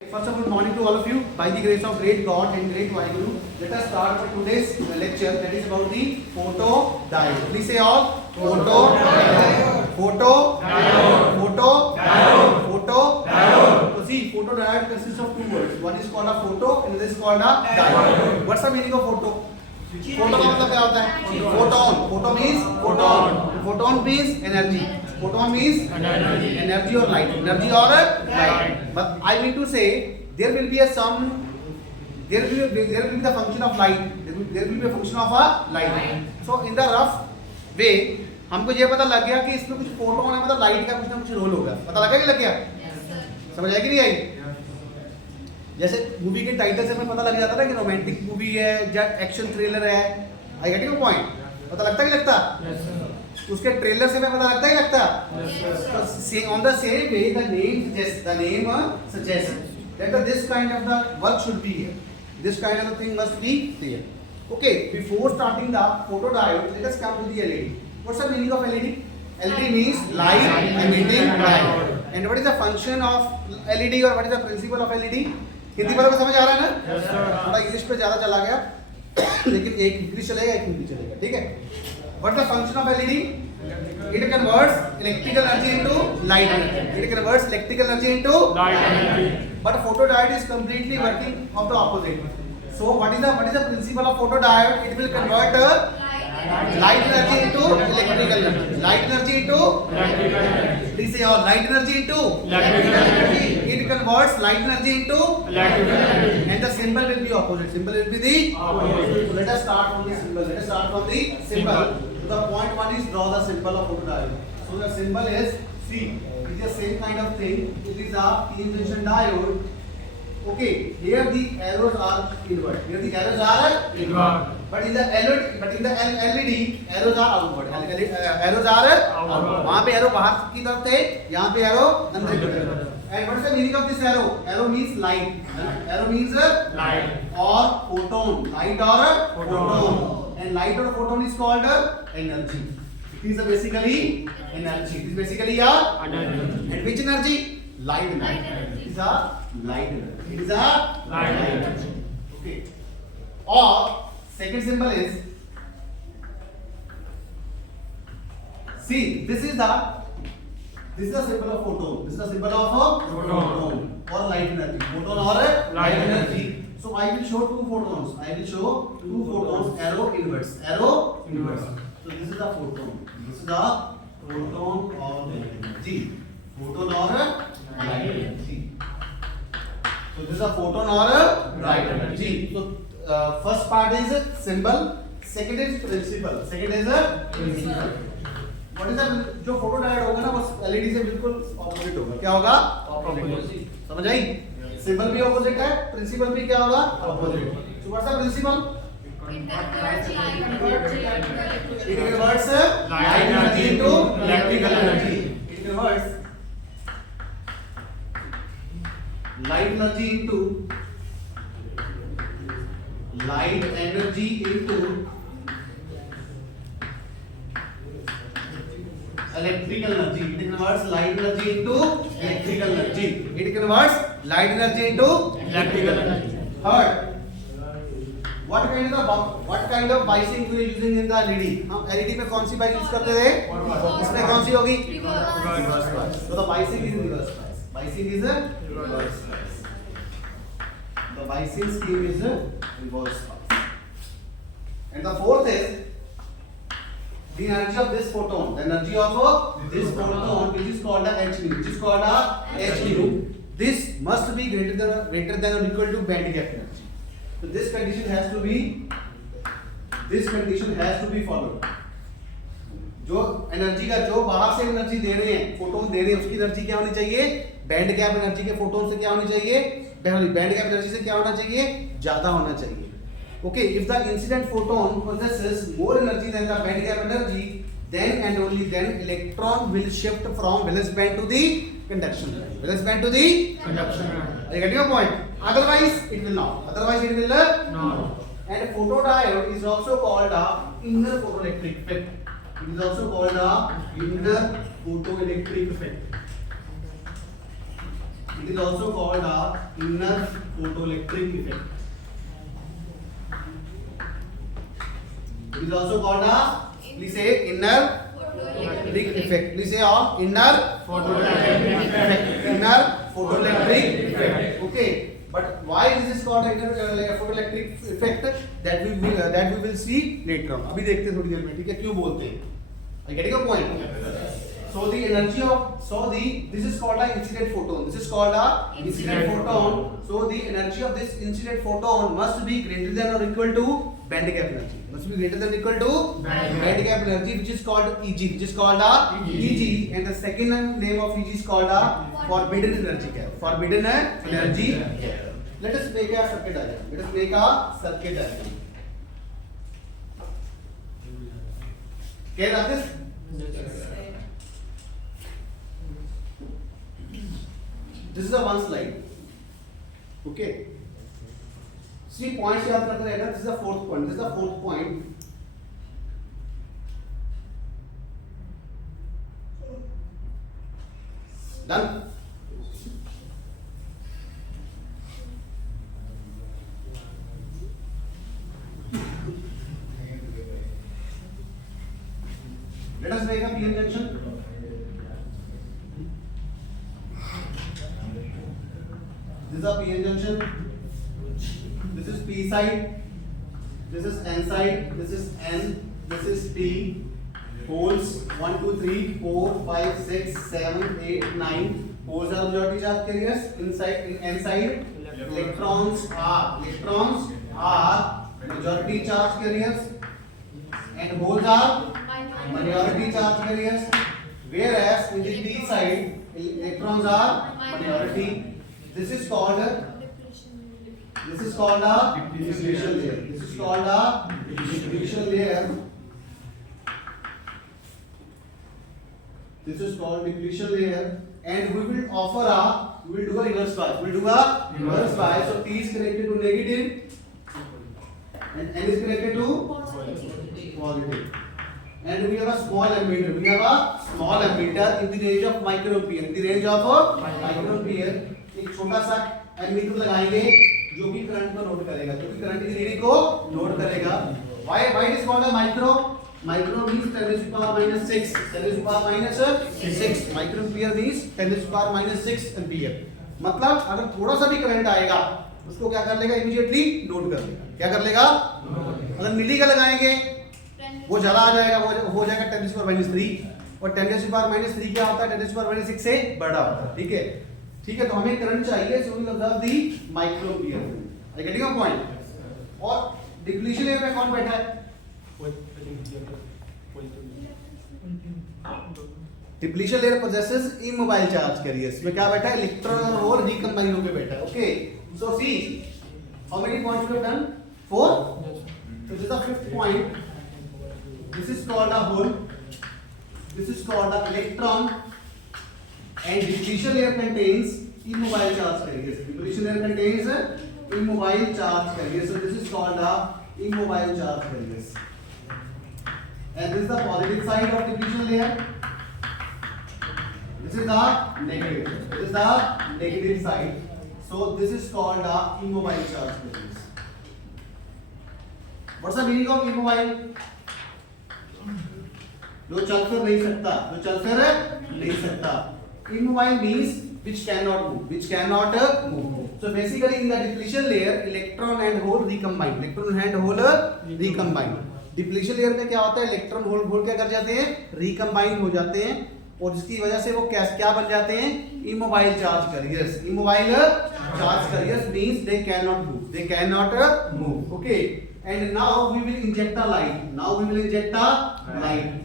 First of all, good morning to all of you. By the grace of great God and great Vaheguru, let us start with today's lecture, that is about the photodiode. Please say all. Photodiode. Photodiode. So see, photodiode consists of two words. One is called a photo and the other is called a diode. What's the meaning of photo? Photo का मतलब क्या होता है? Photon. Photo means photon. Photon means energy. Photon means energy or light. Energy or light. But I mean to say there will be a there will be the function of light. There will be a function of a light. So in the rough way हमको ये पता लग गया कि इसमें कुछ photon है, मतलब लाइट का कुछ ना कुछ रोल होगा. पता लगा कि लग गया? समझ आया कि नहीं आई? जैसे मूवी के टाइटल से हमें पता लग जाता है कि रोमांटिक मूवी है या एक्शन थ्रिलर है. आई गेट योर पॉइंट. पता लगता कि लगता? उसके ट्रेलर से हमें पता लगता ही लगता. On the same way, the name suggests that this kind of the work should be here. This kind of the thing must be there. Okay, before starting the photodiode, let us come to the LED. What's the meaning of LED? LED means light emitting diode. And what is the function of LED or what is the principle of LED? Hindi वालों को समझ आ रहा है ना? थोड़ा English पे ज्यादा चला गया, लेकिन एक इंग्लिश चलेगा एक हिंदी चलेगा, ठीक है? What is the function of LED? It converts electrical energy into light energy. It converts electrical energy into light energy. But photodiode is completely working of the opposite. So what is the principle of photodiode? It will convert light energy into electrical energy. Light energy into electrical energy. Please say all. Light energy into electrical energy. It converts light energy into electrical energy. And the symbol will be opposite. Symbol will be the opposite. So let us start from the symbol. Let us start from the symbol. The point one is draw the symbol of photodiode. So the symbol is C. It is the same kind of thing. It is a P junction diode. Okay, here the arrows are inward. Here the arrows are inward. But in the LED, arrows are outward. Arrows are outward. वहाँ पे arrow बाहर की तरफ थे, यहाँ पे arrow अंदर की तरफ. And what is the meaning of this arrow? Arrow means light. Arrow means light or photon. Light or photon. And light or photon is called energy. It is basically energy. It is basically a energy. And which energy? Light energy. It is a light energy. It is a light energy. Okay. Or second symbol is, see, this is the symbol of photon. This is the symbol of photon or light energy. Photon or light energy. So I will show two photons. I will show two photons. Arrow inverse. Arrow inverse. So this is the photon. This is the photon or light energy. Photon or light energy. So this is a photon or light energy. So first part is symbol. Second is principle. Second is principle. What is the जो photodiode होगा ना वो LED से बिल्कुल opposite होगा. क्या होगा? Opposite. समझ आई? सिंबल भी ऑपोजिट है, प्रिंसिपल भी क्या होगा? Opposite. So what's the principle? It converts light energy into electrical energy. It converts light energy into electrical energy. It converts light energy into electrical energy. It converts light energy into electrical energy. Third, what kind of biasing we are using in the LED? हम LED में कौन सी bias use करते थे? इसमें कौन सी होगी? Reverse bias. So the biasing is reverse bias. Biasing is a reverse bias. The biasing scheme is a reverse bias. And the fourth is the energy of this photon. The energy of this photon, which is called a h nu. This must be greater than or equal to band gap energy. So this condition has to be followed. जो energy का जो बाहर से energy दे रहे हैं, photon दे रहे हैं, उसकी एनर्जी क्या होनी चाहिए? बैंड गैप एनर्जी के फोटोन से क्या होनी चाहिए? बैंड गैप एनर्जी से क्या होना चाहिए? ज्यादा होना चाहिए. Okay, if the incident photon possesses more energy than the band gap energy, then and only then electron will shift from valence band to the conduction band. Valence band to the conduction band. Are you getting your point? Otherwise, it will not. not. And photodiode is also called a inner photoelectric effect. It is also called a inner photoelectric effect. It is also called a inner photoelectric effect. It is also called a, please say, inner photoelectric effect. Please say all, inner photoelectric effect. Inner photoelectric effect. Okay. But why this is called inner photoelectric effect? That we will see later on. अभी देखते हैं थोड़ी देर में, ठीक है? क्यों बोलते हैं? Are you getting a point? So the energy of this is called a incident photon. This is called a incident photon. So the energy of this incident photon must be greater than or equal to band gap energy. Must be greater than or equal to band gap energy, which is called Eg. Which is called a Eg. And the second name of Eg is called a forbidden energy gap. Forbidden energy gap. Let us make a circuit diagram. Let us make a circuit diagram. Clear on this? This is a one slide. Okay. See points याद रखना रहेगा. This is the fourth point. This is the fourth point. Done. Let us make a PN junction. This is a PN junction. This is P side. This is N side. This is N. This is P. Holes 1, 2, 3, 4, 5, 6, 7, 8, 9. Holes are majority charge carriers. Inside, in N side, electrons are majority charge carriers, and holes are minority charge carriers. Whereas in the P side, electrons are minority. This is called a depletion layer. This is called a depletion layer. This is called depletion layer, and we will do a reverse bias. So P is connected to negative, and N is connected to positive. And we have a small ammeter. We have a small ammeter in the range of microampere. In the range of microampere, एक छोटा सा ammeter लगाएंगे जो कि current को note करेगा, जो कि करंट की रीडिंग को नोट करेगा. Why it is called a micro? Micro means 10 to the power minus 6. 10 to the power minus 6. Microampere means 10 to the power minus 6 ampere. मतलब अगर थोड़ा सा भी करंट आएगा उसको क्या कर लेगा, इमीडिएटली नोट कर लेगा. क्या कर लेगा? अगर मिली का लगाएंगे वो ज्यादा आ जाएगा, वो हो जाएगा 10 to the power minus 3. और 10 to the power minus 3 क्या होता है? 10 to the power minus 6 से बड़ा होता है. ठीक है, ठीक है. तो हमें करंट चाहिए, so we will observe the microampere. I getting a point? और डिप्लीशन लेयर में कौन बैठा है? Depletion layer possesses immobile charge carriers. में क्या बैठा है? इलेक्ट्रॉन और होल रिकंबाइन होकर बैठा है. Okay, so see how many points we have done? 4. So this is the fifth point. This is called a hole. This is called a electron. And depletion layer contains immobile charge carriers. Depletion layer contains immobile charge carriers. So this is called a immobile charge carriers. And this is the positive side of depletion layer. This is the negative. This is the negative side. So this is called a immobile charge carriers. What's the meaning of immobile? जो चल फिर नहीं सकता, जो चल फिर नहीं सकता. Immobile means which cannot move. So basically in the depletion layer, electron and hole recombine. Electron and hole recombine. Depletion layer में क्या होता है? इलेक्ट्रॉन होल क्या कर जाते हैं? रिकम्बाइन हो जाते हैं, और जिसकी वजह से वो क्या बन जाते हैं? Immobile charge carriers. Immobile charge carriers means they cannot move. Okay, and now we will inject a light.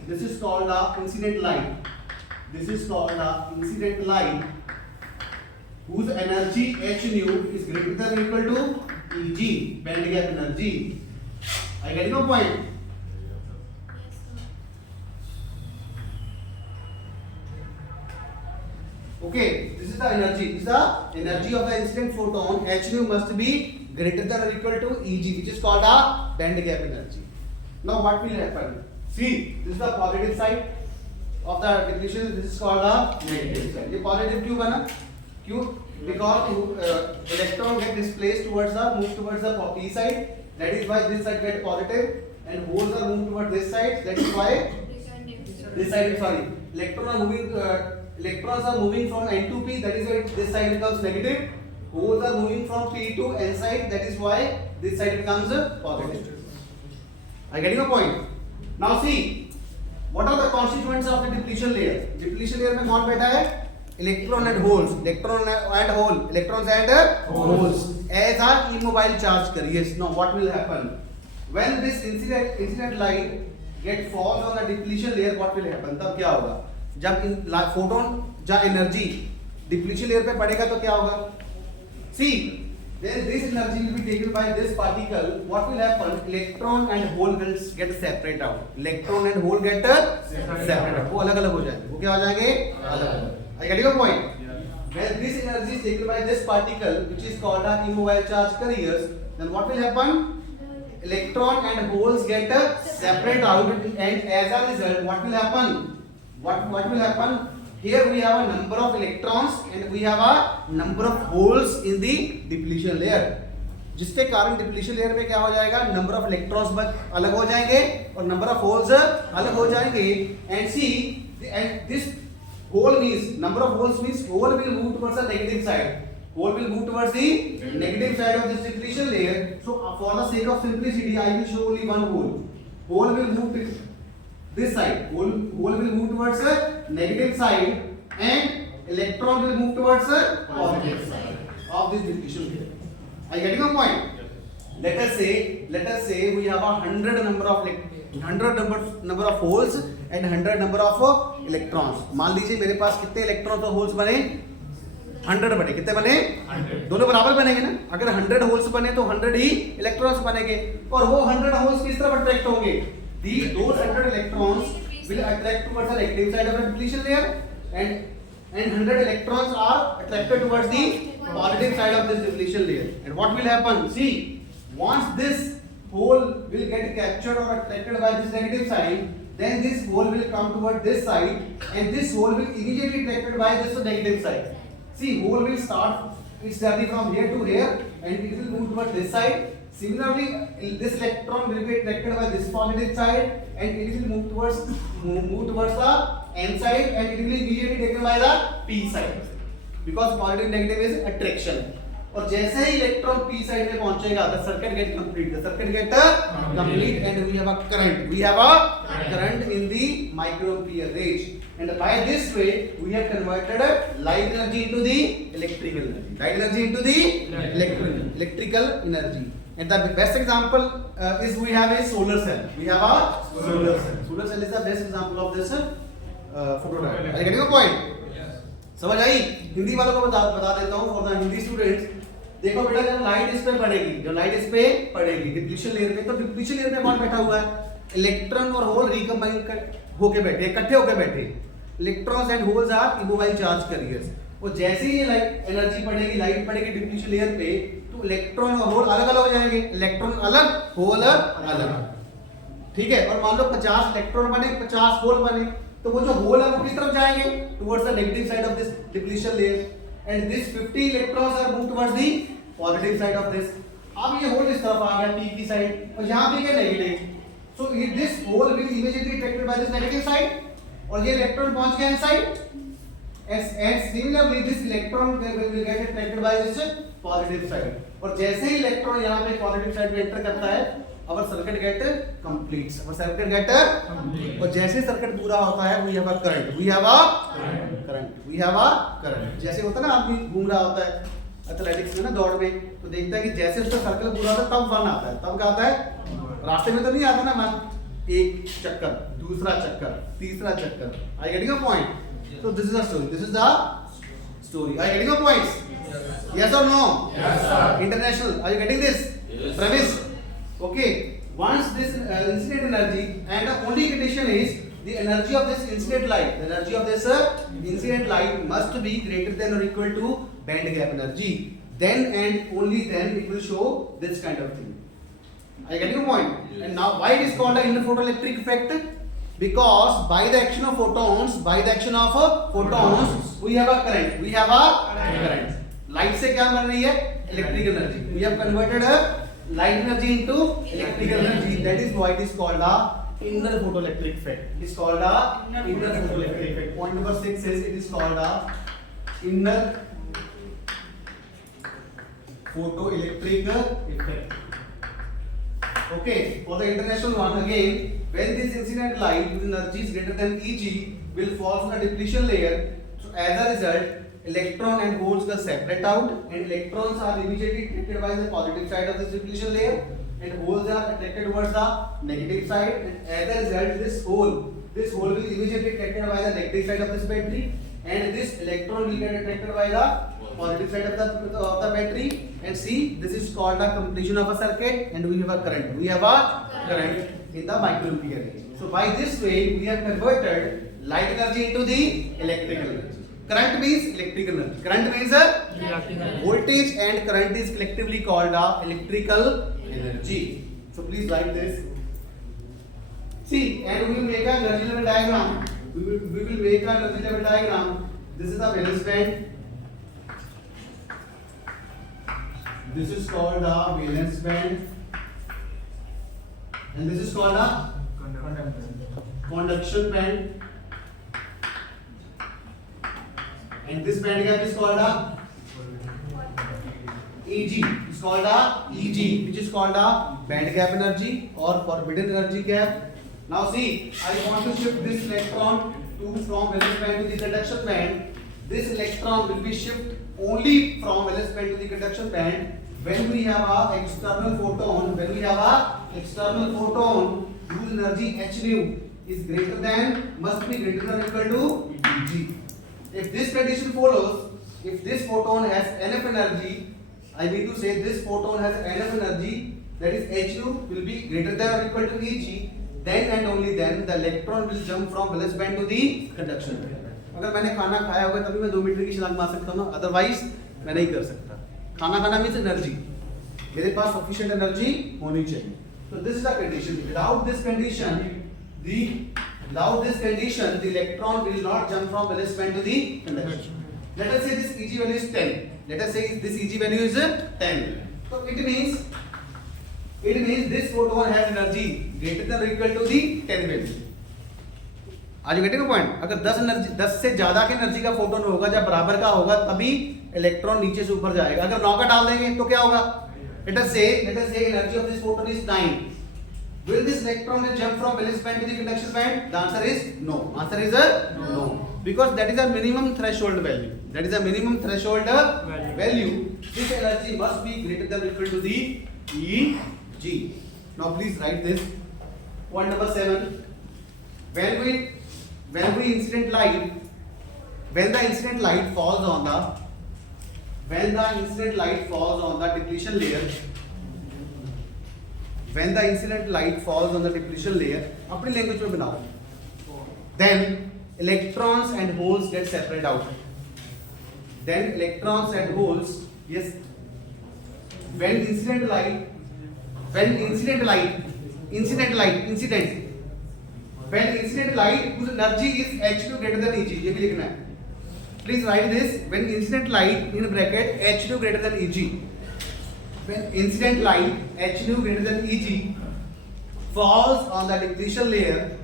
This is called a incident light. Whose energy h nu is greater than or equal to Eg, band gap energy. I get your point? Okay, this is the energy. This is the energy of the incident photon. H nu must be greater than or equal to Eg, which is called a band gap energy. Now what will happen? See, this is the positive side of the depletion. This is called a negative side. ये positive क्यों बना? क्यों? Because electron get displaced towards the move towards the p side. That is why this side get positive, and holes are moved towards this side. That is why this side, sorry, electrons are moving from N to P. That is why this side becomes negative. Holes are moving from P to N side. That is why this side becomes positive. Are you getting a point? Now see, what are the constituents of the depletion layer? Depletion layer में कौन बैठा है? Electron and holes. Electron and hole. Electrons and holes. As are immobile charge carriers. Now what will happen? When this incident light get falls on the depletion layer, what will happen? तब क्या होगा? जब photon या energy depletion layer पे पड़ेगा तो क्या होगा? See, then this energy will be taken by this particle. What will happen? Electron and hole will get separate out. Electron and hole get separate out. वो अलग अलग हो जाएंगे. वो क्या हो जाएंगे? अलग अलग. I get your point. When this energy is taken by this particle, which is called a immobile charge carriers, then what will happen? Electron and holes get separate out, and as a result, what will happen? What will happen? Here we have a number of electrons and we have a number of holes in the depletion layer. जिसके कारण depletion layer में क्या हो जाएगा? Number of electrons अलग हो जाएंगे और number of holes अलग हो जाएंगे. And see, and this hole means number of holes means hole will move towards the negative side. Hole will move towards the negative side of this depletion layer. So for the sake of simplicity, I will show only one hole. Hole will move to this side. Hole will move towards the negative side, and electron will move towards the positive side of this depletion layer. Are you getting my point? Let us say we have 100 number of holes and 100 number of electrons. मान लीजिए मेरे पास कितने electron और holes बने? 100 बने. कितने बने? 100. दोनों बराबर बनेंगे ना. अगर 100 होल्स बने तो 100 ही इलेक्ट्रॉन्स बनेंगे. और वो 100 होल्स किस तरफ अट्रैक्ट होंगे? Those 100 electrons will attract towards the negative side of the depletion layer, and 100 electrons are attracted towards the positive side of this depletion layer. And what will happen? See, once this hole will get captured or attracted by this negative side, then this hole will come toward this side, and this hole will immediately attracted by this negative side. See, hole will start its journey from here to here, and it will move toward this side. Similarly, this electron will be attracted by this positive side, and it will move towards the N side, and it will be immediately taken by the P side, because positive negative is attraction. और जैसे ही electron P side में पहुंचेगा, the circuit get complete. The circuit get complete, and we have a current. We have a current in the microampere range, and by this way we have converted light energy into the electrical energy. Light energy into the electrical energy. And the best example is we have a solar cell. We have a solar cell. Solar cell is the best example of this photodiode. Are you getting a point? समझ आई? हिंदी वालों को बता देता हूँ for the Hindi students. देखो बेटा, जब light इस पे पड़ेगी, डिप्लीशन लेयर में, तो डिप्लीशन लेयर में कौन बैठा हुआ है? इलेक्ट्रॉन और होल रिकम्बाइन होके बैठे, इकट्ठे होके बैठे. Electrons and holes are immobile charge carriers. और जैसे ही लाइट एनर्जी पड़ेगी, लाइट पड़ेगी डिप्लीशन लेयर पे, तो इलेक्ट्रॉन और होल अलग अलग हो जाएंगे. इलेक्ट्रॉन अलग, होल अलग. ठीक है? और मान लो 50 इलेक्ट्रॉन बने, 50 होल बने, तो वो जो होल है वो किस तरफ जाएंगे? Towards the negative side of this depletion layer. And this 50 electrons are moved towards the positive side of this. अब ये होल इस तरफ आ गया P की साइड, और यहाँ पे क्या negative. So this hole will immediately attracted by this negative side, और ये इलेक्ट्रॉन पहुंच गया inside. And similarly this electron will get attracted by this positive side. और जैसे ही इलेक्ट्रॉन यहाँ पे पॉजिटिव साइड में एंटर करता है, our circuit get completes. Our circuit get complete. और जैसे सर्किट पूरा होता है, we have a current. We have a current. We have a current. जैसे होता है ना, आदमी घूम रहा होता है एथलेटिक्स में ना, दौड़ में, तो देखता है कि जैसे उसका सर्कल पूरा होता है तब फन आता है. तब क्या आता है? रास्ते में तो नहीं आता ना मैम, एक चक्कर, दूसरा चक्कर, तीसरा चक्कर. Are you getting a point? So this is the story. This is the story. Are you getting a point? Yes or no? Yes sir. International. Are you getting this? Yes. Premise. Okay. Once this incident energy, and the only condition is the energy of this incident light. The energy of this incident light must be greater than or equal to band gap energy. Then and only then it will show this kind of thing. Are you getting the point? Yes. And now why it is called the inner photoelectric effect? Because by the action of photons, we have a current. We have a current. Light से क्या बन रही है? Electrical energy. We have converted light energy into electrical energy. That is why it is called a inner photoelectric effect. It is called a inner photoelectric effect. Point number 6 says it is called a inner photoelectric effect. Okay, for the international one again, when this incident light with energy is greater than Eg will fall from the depletion layer. So as a result, electron and holes will separate out, and electrons are immediately attracted by the positive side of this depletion layer, and holes are attracted towards the negative side, and as a result, this hole will immediately attracted by the negative side of this battery, and this electron will get attracted by the positive side of the battery. And see, this is called the completion of a circuit, and we have a current. We have a current in the microampere range. So by this way, we have converted light energy into the electrical energy. Current means electrical energy. Current means voltage, and current is collectively called electrical energy. So please write this. See, and we will make an energy level diagram. We will make an energy level diagram. This is the valence band. This is called the valence band, and this is called a conduction band. And this band gap is called a Eg. It's called a Eg, which is called a band gap energy or forbidden energy gap. Now see, I want to shift this electron from valence band to the conduction band. This electron will be shifted only from valence band to the conduction band when we have a external photon. When we have a external photon whose energy h nu is greater than, must be greater than or equal to Eg. If this condition follows, if this photon has enough energy, I mean to say this photon has enough energy, that is h nu will be greater than or equal to Eg, then and only then the electron will jump from valence band to the conduction band. अगर मैंने खाना खाया होगा तभी मैं 2 metre की छलांग मार सकता हूँ ना, अदरवाइज मैं नहीं कर सकता. खाना खाना मीन्स एनर्जी, मेरे पास सफिशिएंट एनर्जी होनी चाहिए. So this is the condition. Without this condition, the electron will not jump from valence band to the conduction. Let us say this Eg value is 10. Let us say this Eg value is 10. So it means this photon has energy greater than or equal to the 10 value. आज getting point. अगर 10 से ज्यादा के energy का photon होगा, जब बराबर का होगा तभी इलेक्ट्रॉन नीचे से ऊपर जाएगा. अगर 9 का डाल देंगे तो क्या होगा? Let us say energy of this photon is 9. Will this electron jump from valence band to the conduction band? The answer is no. Answer is no. Because that is a minimum threshold value. That is a minimum threshold value. This energy must be greater than or equal to the Eg. Now please write this. Point number 7. When the incident light falls on the depletion layer, when the incident light falls on the depletion layer, अपनी language में बनाओ, then electrons and holes get separated out. Then electrons and holes, yes, when incident light, when incident light whose energy is h2 greater than Eg, ये भी लिखना है. Please write this. When incident light in bracket h2 greater than Eg, when incident light h nu greater than Eg falls on the depletion layer,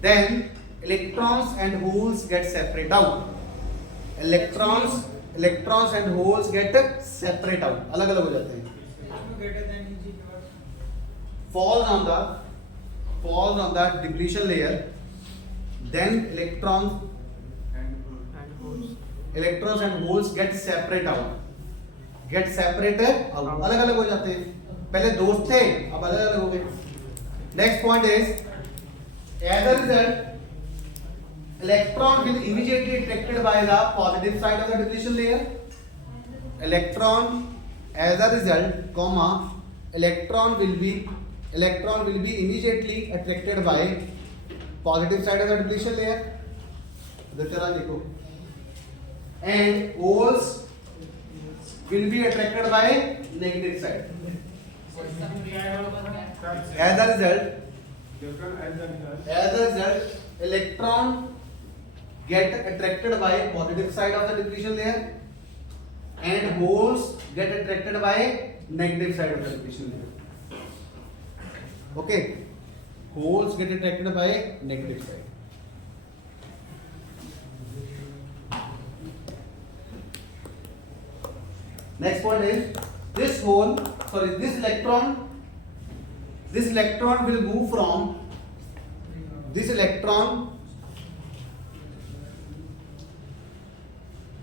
then electrons and holes get separated out. Electrons and holes get separate out. अलग अलग हो जाते हैं. Falls on the depletion layer, then electrons and holes get separate out. अलग अलग हो जाते हैं. पहले दोस्त थे, अब अलग अलग हो गए. Next point is, as a result, electron will immediately attracted by the positive side of the depletion layer. As a result, electron will be immediately attracted by positive side of the depletion layer. And holes will be attracted by negative side. As a result, electron get attracted by positive side of the depletion layer, and holes get attracted by negative side of the depletion layer. Okay, holes get attracted by negative side. Next point is this electron will move from this electron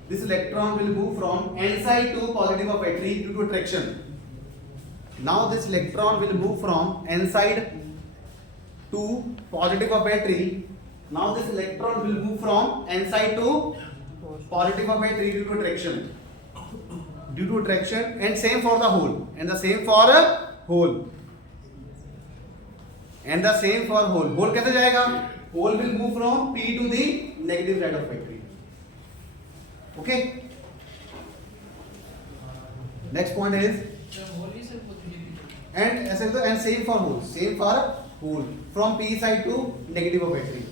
will move from n side to positive of battery due to attraction. Now this electron will move from n side to positive of battery. Now this electron will move from n side to positive of battery due to attraction. And same for the hole. And the same for hole. Hole कैसे जाएगा? Hole will move from p to the negative side of battery. Okay. Next point is and same for hole from p side to negative of battery.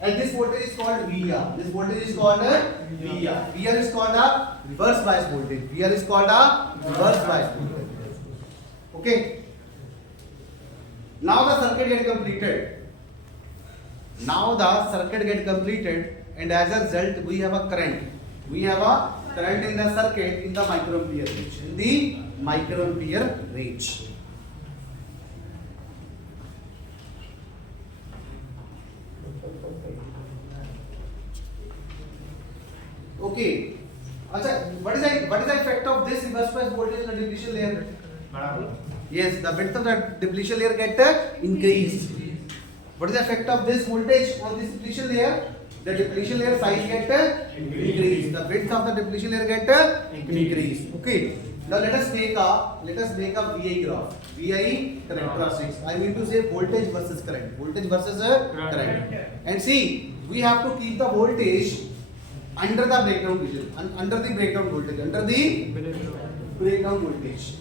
And this voltage is called VR. VR is called a reverse bias voltage. Okay. Now the circuit get completed. And as a result, we have a current. In the circuit in the microampere range. Okay. What is the effect of this reverse bias voltage in the depletion layer? Yes, the width of the depletion layer get increased. What is the effect of this voltage on this depletion layer? The depletion layer size get increased. The width of the depletion layer get increased. Okay. Now let us make a VI graph. VI characteristics. I mean to say voltage versus current. Current. And see, we have to keep the voltage under the breakdown voltage. Under the breakdown voltage.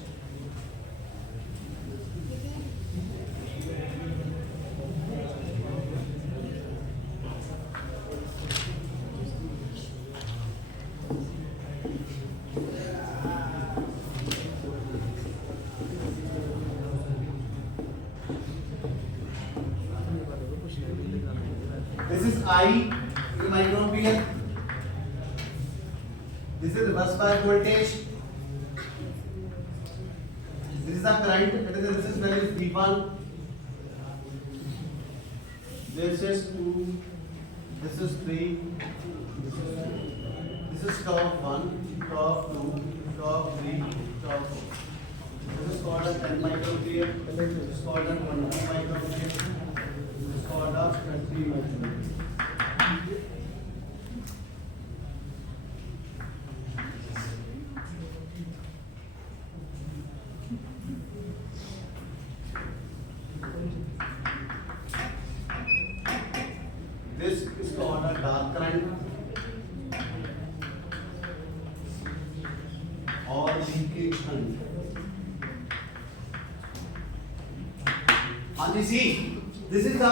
This is I in microampere. This is reverse bias voltage. This is the current. That is the resistance value is V1. This is 2. This is 3. This is curve 1, curve 2, curve 3, curve 4. This is called a 10 microampere. This is called a 20 microampere. This is called a 30 microampere. This is called a dark current or leakage current. And you see, this is the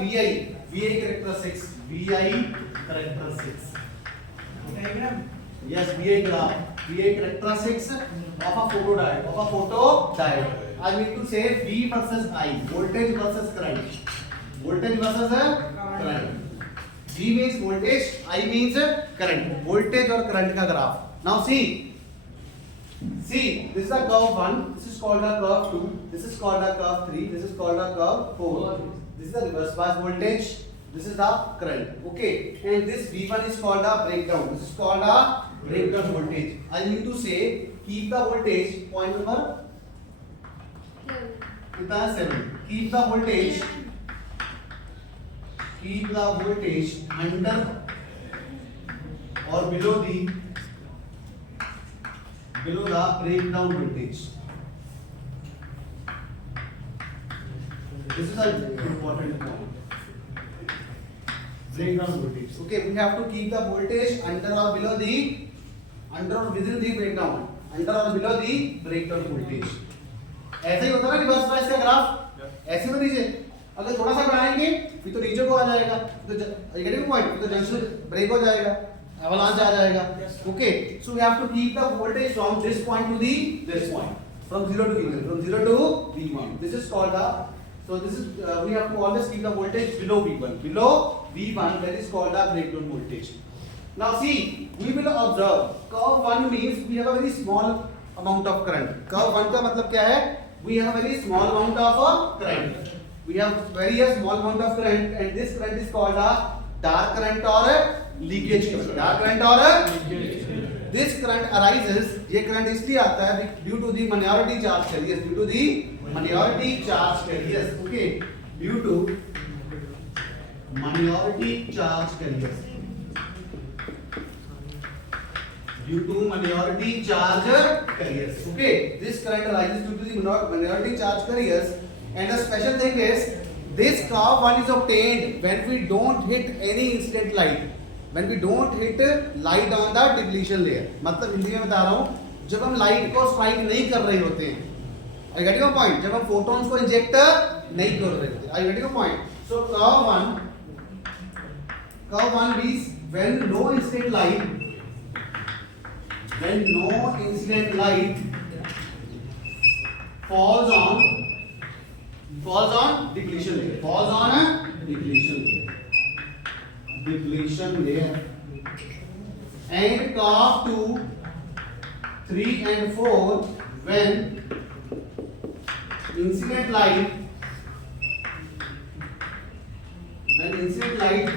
VI characteristics. Yes, VI graph. VI characteristics of a photodiode. I mean to say V versus I, voltage versus current. V means voltage, I means current. Voltage or current का graph. Now see, this is a curve 1, this is called a curve 2, this is called a curve 3, this is called a curve 4. This is the reverse bias voltage, this is the current. Okay, and this V1 is called a breakdown. This is called a breakdown voltage. I mean to say, keep the voltage, point number 7. Keep the voltage under or below the breakdown voltage. This is an important point. Breakdown voltage. Okay, we have to keep the voltage under or below the within the breakdown. Under or below the breakdown voltage. ऐसा ही होता है ना reverse bias का graph, ऐसे में नीचे अगर थोड़ा सा बढ़ाएंगे फिर तो नीचे को आ जाएगा, तो नेगेटिव पॉइंट, फिर तो जंक्शन ब्रेक हो जाएगा. avalanche आ जाएगा. Okay, so we have to keep the voltage from this point to this point, from 0 to V1, from 0 to V1. This is called the, so this is we have to always keep the voltage below V1. Below V1, that is called the breakdown voltage. Now see, we will observe curve 1 means we have a very small amount of current. Curve 1 का मतलब क्या है? We have a very small amount of current. We have very small amount of current, and this current is called a dark current or leakage current. Dark current or leakage. This current arises, ये current इसलिए आता है due to the minority charge carriers. Due to the minority charge carriers. Okay, due to minority charge carriers. Due to minority charge carriers. Okay, this current arises due to the minority charge carriers. And the special thing is, this curve 1 is obtained when we don't hit any incident light. When we don't hit light on the depletion layer. मतलब हिंदी में बता रहा हूँ, जब हम light को strike नहीं कर रहे होते हैं. Are you getting your point? जब हम फोटॉन्स को इंजेक्ट नहीं कर रहे होते. Are you getting your point? So curve 1 means when no incident light falls on depletion layer. Falls on a depletion layer. And curve 2, 3 and 4 when incident light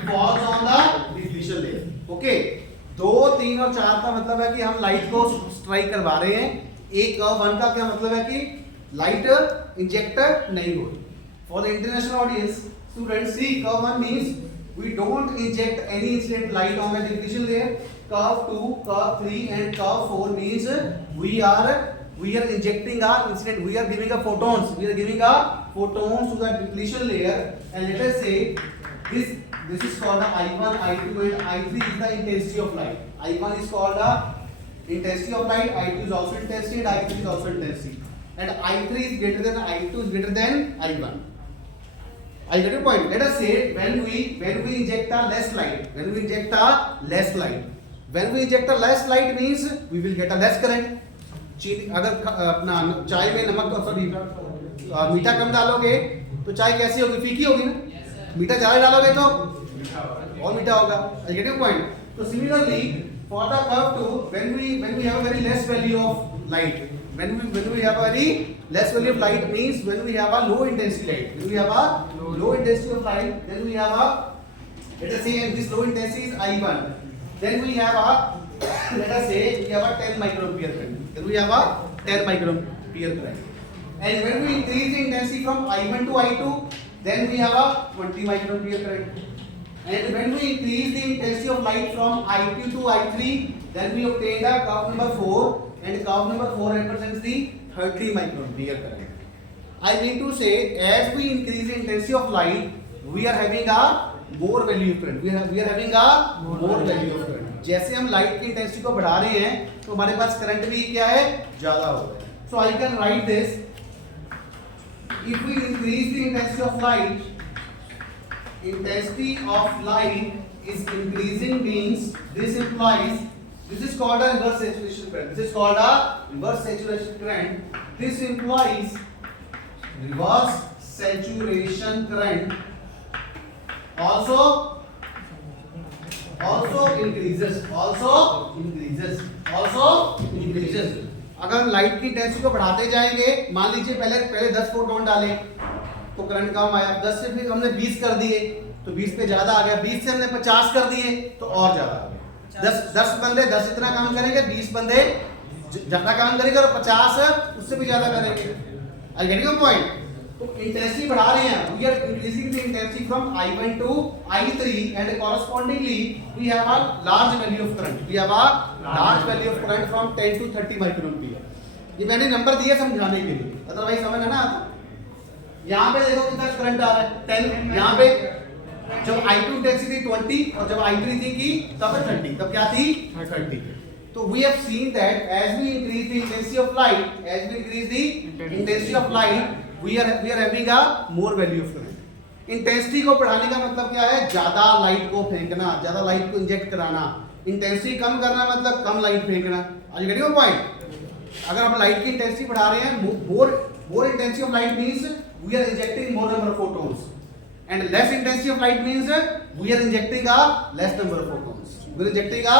falls on the depletion layer. Okay, 2, 3 और 4 का मतलब है कि हम light को strike करवा रहे हैं. एक कर्व 1 का क्या मतलब है कि लाइट इंजेक्टर नहीं हो रही. For the international audience, students, see, curve 1 means we don't inject any incident light on the depletion layer. Curve 2, curve 3 and curve 4 means we are injecting our incident, we are giving a photons to the depletion layer, and let us say this is called the I1, I2 and I3 is the intensity of light. I1 is called the intensity of light, I2 is also intensity and I3 is also intensity, and I3 is greater than I2 is greater than I1. I get your point. Let us say when we inject a less light, when we inject a less light means we will get a less current. चीनी अगर अपना चाय में नमक sorry मीठा कम डालोगे तो चाय कैसी होगी? फीकी होगी ना. मीठा ज़्यादा डालोगे तो और मीठा होगा. I get your point. So similarly for the curve 2, when we have a very less value of light, when we have a very less value of light means when we have a low intensity light. When we have a low intensity of light, then we have a, let us say this low intensity is I1. Then we have a, let us say we have a 10 microampere current. Then we have a 10 microampere current. And when we increase the intensity from I1 to I2, then we have a 20 microampere current. And when we increase the intensity of light from I2 to I3, then we obtain a curve number 4, and curve number 4 represents the 30 microampere current. I mean to say, as we increase the intensity of light, we are having a more value of current. We are having a more value of current. जैसे हम light की intensity को बढ़ा रहे हैं तो हमारे पास current भी क्या है? ज्यादा हो रहा है. So I can write this. If we increase the intensity of light is increasing means this implies this is called a reverse saturation current. This is called a reverse saturation current. This implies reverse saturation current also increases. अगर light की intensity को बढ़ाते जाएंगे, मान लीजिए पहले 10 photon डाले तो करंट कम आया, 10 से फिर हमने 20 कर दिए तो 20 पे ज्यादा आ गया, 20 से हमने 50 कर दिए तो और ज्यादा आ गया. 10 बंदे 10 इतना काम करेंगे, 20 बंदे ज्यादा काम करेंगे और 50 उससे भी ज्यादा करेंगे. I get your point. तो इंटेंसिटी बढ़ा रहे हैं, we are increasing the intensity from I1 to I3 and correspondingly we have a large value of current. We have a large value of current from 10 to 30 microampere. ये मैंने number दिए समझाने के लिए, अदरवाइज समझ में ना आता. यहाँ पे देखो कितना करंट आ रहा है 10. यहाँ पे जब I2 इंटेंसिटी 20 और जब I3 थी की तब 30, तब क्या थी 30. तो we have seen that as we increase the intensity of light, we are having a more value of current. Intensity को बढ़ाने का मतलब क्या है? ज्यादा लाइट को फेंकना, ज्यादा लाइट को इंजेक्ट कराना. इंटेंसिटी कम करना मतलब कम लाइट फेंकना। Are you getting point? अगर आप लाइट की इंटेंसिटी बढ़ा रहे हैं, more intensity of light means we are injecting more number of photons, and less intensity of light means we are injecting a less number of photons. We are injecting a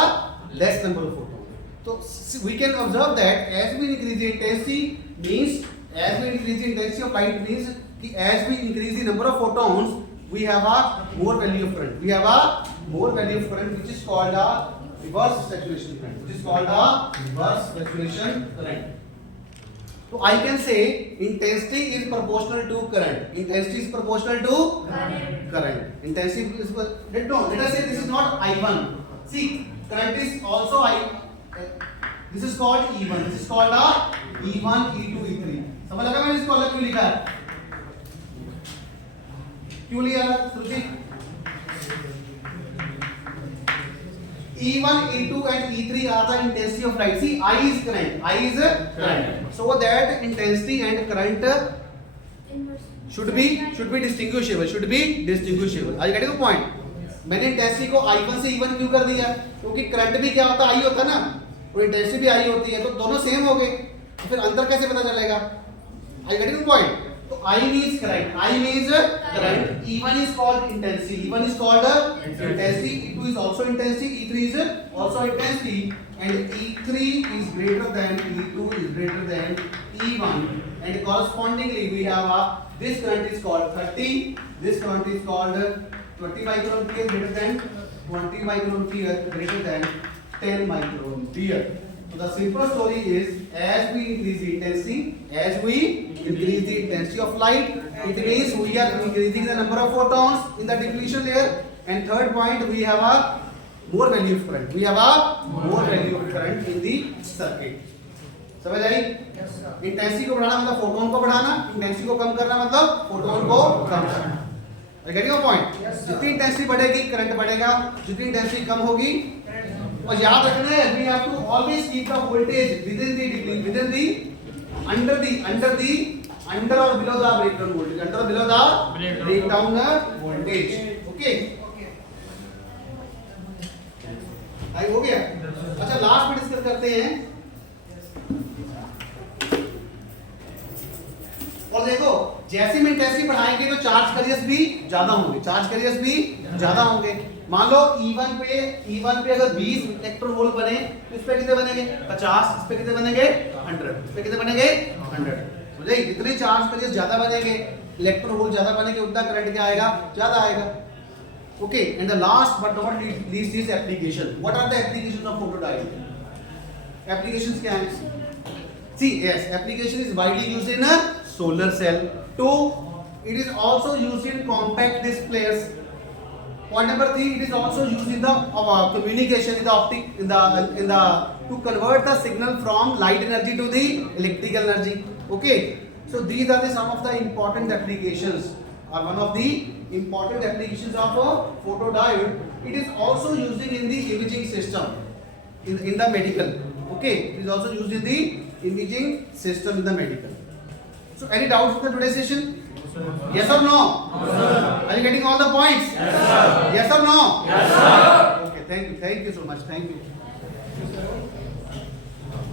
less number of photons. So we can observe that as we increase the intensity means, as we increase the intensity of light means कि as we increase the number of photons we have a more value of current. We have a more value of current which is called a reverse saturation current. Which is called a reverse saturation current. So I can say intensity is proportional to current. Intensity is proportional to current. Intensity is let us say this is not I1. See, current is also this is called E1. This is called a E1, E2, E3. समझ लगा मैंने इसको अलग क्यों लिखा है? क्यों लिया श्रुति? E1, E2 and E3 are the intensity of light. See, I is current. I is current. So that intensity and current should be distinguishable. Should be distinguishable. Are you getting the point? मैंने intensity को I1 से E1 क्यों कर दिया? क्योंकि current भी क्या होता है? I होता है ना, और इंटेंसिटी भी I होती है, तो दोनों सेम हो गए, तो फिर अंतर कैसे पता चलेगा? Are you getting the point? तो I means current. I means current. E1 is called intensity. E1 is called intensity. E2 is also intensity. E3 is also intensity. And E3 is greater than E2 is greater than E1. And correspondingly, we have this current is called 30. This current is called 20 microampere greater than 20 microampere greater than 10 microampere. So the simple story is, as we increase the intensity of light, it means we are increasing the number of photons in the depletion layer. And third point, we have a more value of current. We have a more value of current in the circuit. समझ आई? Intensity को बढ़ाना मतलब photon को बढ़ाना, intensity को कम करना मतलब photon को कम करना। Getting your point? जितनी इंटेंसिटी बढ़ेगी करंट बढ़ेगा, जितनी इंटेंसिटी कम होगी, और याद रखना है we have to always keep the voltage under or below the breakdown voltage, under or below the breakdown voltage. Okay, आई हो गया? अच्छा, लास्ट में डिस्कस करते हैं। और देखो, जैसे हम इंटेंसिटी बढ़ाएंगे तो चार्ज कैरियर्स भी ज्यादा होंगे। मान लो E1 पे अगर 20 इलेक्ट्रॉन होल बने तो इस पे कितने बनेंगे? 50। इस पे कितने बनेंगे? 100। इस पे कितने बनेंगे? 100। समझे? जितने चार्ज कैरियर्स ज्यादा बनेंगे, इलेक्ट्रॉन होल ज्यादा बनेंगे, उतना करंट क्या आएगा? ज्यादा आएगा। Okay, and the last but not least is application. What are the applications of photodiode? Applications क्या हैं? See, yes, application is widely used in a solar cell. 2, it is also used in compact displays. Point number 3, it is also used in the communication, in the optic, in the to convert the signal from light energy to the electrical energy. Okay, so these are the some of the important applications, or one of the important applications of a photodiode. It is also used in the imaging system, in the medical. Okay, it is also used in the imaging system in the medical. So any doubts in the today's session? Yes or no? Are you getting all the points? Yes or no? Yes sir. Okay, thank you so much. Thank you.